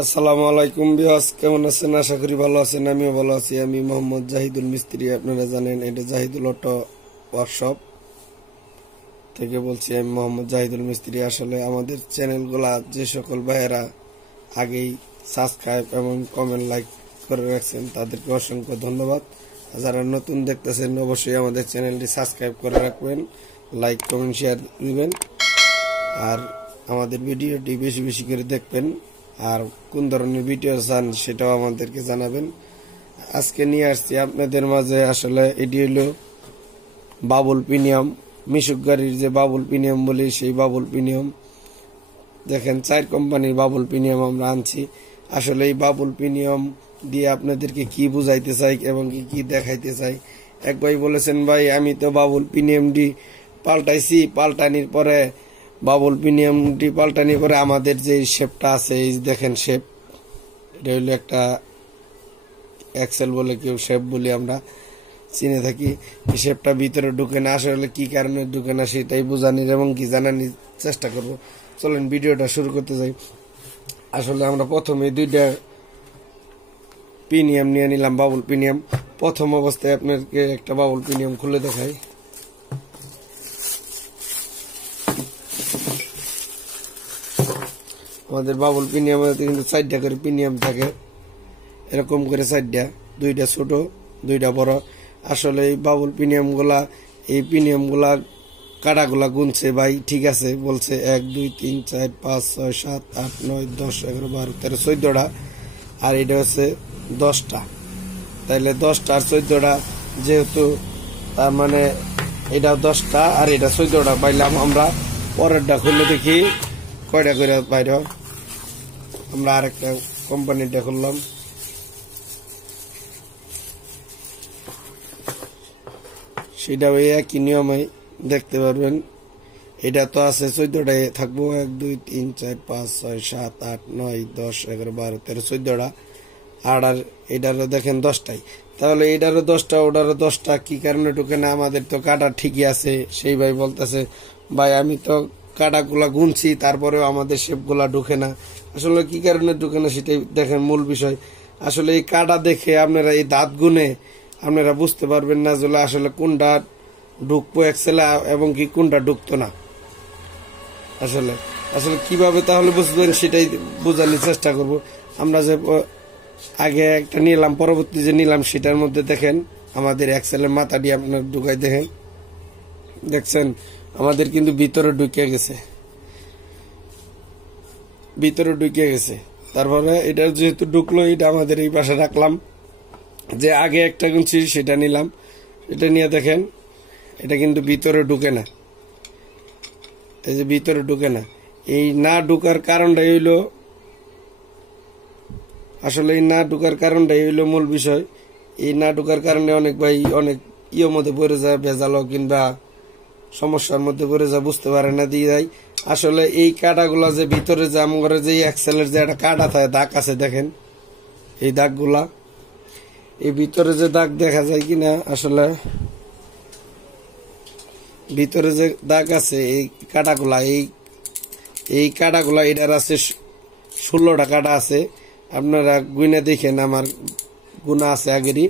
আসসালামু আলাইকুম বিয়াস, কেমন আছেন? আশা করি ভালো আছেন। আমিও ভালো আছি। আমি মোহাম্মদ জাহিদুল মিস্ত্রি। আপনারা জানেন এটা জাহিদুল অটো ওয়ার্কশপ থেকে বলছি। আমি মোহাম্মদ জাহিদুল মিস্ত্রি। আসলে আমাদের চ্যানেলগুলা যে সকল ভাইয়েরা আগেই সাবস্ক্রাইব এবং কমেন্ট লাইক করে রাখছেন তাদেরকে অসংখ্য ধন্যবাদ। যারা নতুন দেখতেছেন অবশ্যই আমাদের চ্যানেলটি সাবস্ক্রাইব করে রাখবেন, লাইক কমেন্ট শেয়ার দিবেন, আর আমাদের ভিডিওটি বেশি বেশি করে দেখবেন। আর কোন ধরনের ভিডিও চান সেটাও আমাদেরকে জানাবেন। আজকে নিয়ে আসছি আপনাদের মাঝে, আসলে এটি হলো বাবুল প্রিমিয়াম, মিশুক গাড়ির যে বাবুল প্রিমিয়াম বলি সেই বাবুল প্রিমিয়াম। দেখেন 4 কোম্পানির বাবুল প্রিমিয়াম আমরা আনছি। আসলে এই বাবুল প্রিমিয়াম দিয়ে আপনাদেরকে কি বুঝাইতে চাই এবং কি দেখাইতে চাই। এক ভাই বলেছেন, ভাই আমি তো বাবুল প্রিমিয়ামটি পাল্টাইছি, পাল্টানির পরে বাবুল প্রিমিয়ামটি পাল্টানির পরে আমাদের যে শেপটা আছে, এই দেখেন শেপ, এটা হলো একটা এক্সেল বলে, কেউ শেপ বলি আমরা চিনে থাকি। এই শেপটা ভিতরে ঢুকে না, আসলে কি কারণে ঢুকে না সেটাই বোঝানির এবং কি জানানির চেষ্টা করব। চলেন ভিডিওটা শুরু করতে যাই। আসলে আমরা প্রথমে 2টা প্রিমিয়াম নিয়ে নিলাম, বাবুল প্রিমিয়াম। প্রথম অবস্থায় আপনাকে একটা বাবুল প্রিমিয়াম খুলে দেখাই। আমাদের বাবুল প্রিমিয়ামে কিন্তু 4টা করে প্রিমিয়াম থাকে, এরকম করে 4টা, 2টা ছোট 2টা বড়। আসলে এই বাবুল প্রিমিয়াম গুলা, এই প্রিমিয়াম গুলা কাটাগুলা গুনছে ভাই, ঠিক আছে বলছে 1 2 3 4 5 6 7 8 9 10 11 12 13 14টা, আর এটা হচ্ছে 10টা। তাইলে 10টা আর 14টা, যেহেতু তার মানে এটা 10টা আর এটা 14টা পাইলাম। আমরা পরেরটা খুলে দেখি কয়টা করে বাইরে। আমরা আরেকটা কোম্পানিটা খুললাম, সেটা ওই একই নিয়মে দেখতে পারবেন। এটা তো আছে 14টায় থাকবো, 1 2 3 4 5 6 7 8 9 10 11 12 13 14টা, আর এটারও দেখেন 10টাই। তাহলে এটারও 10টা ওটারও 10টা, কি কারণে ঢুকে না? আমাদের তো কাটা ঠিকই আছে। সেই ভাই বলতেছে, ভাই আমি তো কাটাগুলা গুনছি তারপরেও আমাদের শেপগুলা ঢুকে না। আসলে কি কারণে ঢুকে না সেটাই দেখেন মূল বিষয়। আসলে এই কাটা দেখে আপনারা এই দাঁত গুনে আপনারা বুঝতে পারবেন না যে আসলে কোনটা ঢুকবো এক্সেলে এবং কি কোনটা ঢুকতো না। আসলে আসলে কিভাবে তাহলে বুঝবেন সেটাই বোঝানোর চেষ্টা করব। আমরা যে আগে একটা নিলাম, পরবর্তী যে নিলাম সেটার মধ্যে দেখেন আমাদের এক্সেলের মাথা দিয়ে আপনার ঢুকাই দেখেন, দেখছেন আমাদের কিন্তু ভিতরে ঢুকে গেছে, ভিতরে ঢুকে গেছে। তারপরে এটা যেহেতু ঢুকলো, এটা আমাদের এই পাশে রাখলাম। যে আগে একটা গুনছি সেটা নিলাম, এটা নিয়ে দেখেন এটা কিন্তু ভিতরে ঢুকে না, এই যে ভিতরে ঢুকে না। এই না ঢুকার কারণটাই হইলো, আসলে এই না ঢুকার কারণটাই হইলো মূল বিষয়। এই না ঢুকার কারণে অনেক ভাই অনেক মধ্যে পড়ে যায়, ভেজালো কিংবা সমস্যার মধ্যে পড়ে যায়, বুঝতে পারে না দিয়ে যায়। আসলে এই কাটাগুলা যে ভিতরে যে আমার যে এক্সেলের যে একটা কাটা থাকে, দাগ আছে দেখেন, এই দাগগুলা, এই ভিতরে যে দাগ দেখা যায় কিনা, আসলে ভিতরে যে দাগ আছে এই কাটাগুলা, এই কাটাগুলা এটার আছে 16টা কাটা আছে। আপনারা গুনে দেখেন, আমার গুণা আছে আগেরই।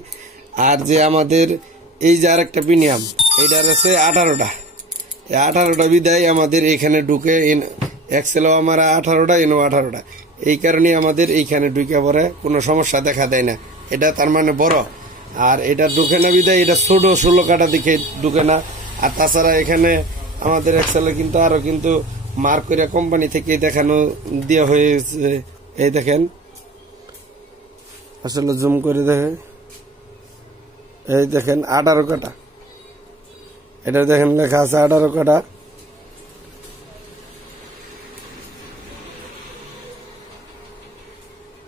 আর যে আমাদের এই যে আরেকটা প্রিমিয়াম, এটার আছে 18টা। এই 18টা বিদায় আমাদের এখানে ঢুকে, এক্সেলও আমার 18টা, এনও 18টা। এই কারণে আমাদের এইখানে ঢুকে পরে কোনো সমস্যা দেখা দেয় না। এটা তার মানে বড়, আর এটা ঢুকে না বিদায় এটা ছোট 16 কাটা দিকে ঢুকে না। আর তাছাড়া এখানে আমাদের এক্সেলে কিন্তু আরো কিন্তু মার্ক করে কোম্পানি থেকে দেখানো দেওয়া হয়েছে। এই দেখেন, আসলে জুম করে দেখে, এই দেখেন 18 কাটা, এটা দেখেন লেখা আছে 18 কাটা।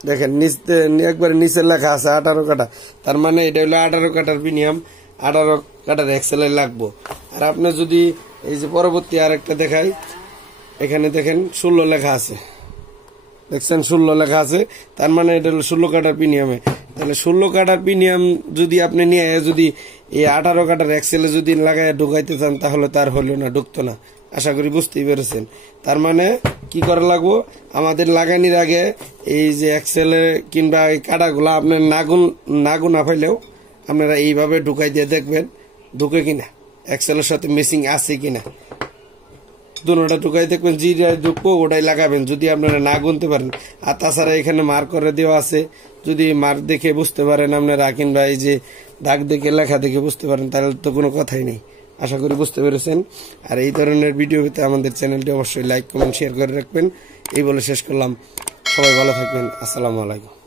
দেখেন নিচে একবারে নিচে লেখা আছে 18 কাটা। তার মানে এটা হলো 18 কাটার প্রিমিয়াম, 18 কাটার এক্সেলে লাগবো। আর আপনি যদি এই যে পরবর্তী আরেকটা দেখাই, এখানে দেখেন 16 লেখা আছে, দেখছেন 16 লেখা আছে। তার মানে এটা হলো 16 কাটার প্রিমিয়ামে। তাহলে 16 কাটার প্রিমিয়াম যদি আপনি নিয়ে যদি এই 18 কাটার এক্সেলে যদি লাগায় ঢুকাইতে চান, তাহলে তার হলো না, ঢুকতো না। আশা করি বুঝতেই পেরেছেন। তার মানে কি করা লাগবো, আমাদের লাগানির আগে এই যে এক্সেলে কিংবা এই কাটাগুলা আপনার নাগুন না পাইলেও আপনারা এইভাবে ঢুকাই দিয়ে দেখবেন ঢুকে কিনা, এক্সেলের সাথে মেসিং আছে কিনা। দুটোটা ঢুকাই দেখবেন, যেটাই ঢুকবো ওটাই লাগাবেন যদি আপনারা না গুনতে পারেন। আর তাছাড়া এখানে মার্ক করে দেওয়া আছে, যদি মার্ক দেখে বুঝতে পারেন আপনারা কিংবা এই যে দাগ দেখে লেখা দেখে বুঝতে পারেন তাহলে তো কোনো কথাই নেই। আশা করি বুঝতে পেরেছেন। আর এই ধরনের ভিডিও পেতে আমাদের চ্যানেলটি অবশ্যই লাইক কমেন্ট শেয়ার করে রাখবেন। এই বলে শেষ করলাম, সবাই ভালো থাকবেন। আসসালামু আলাইকুম।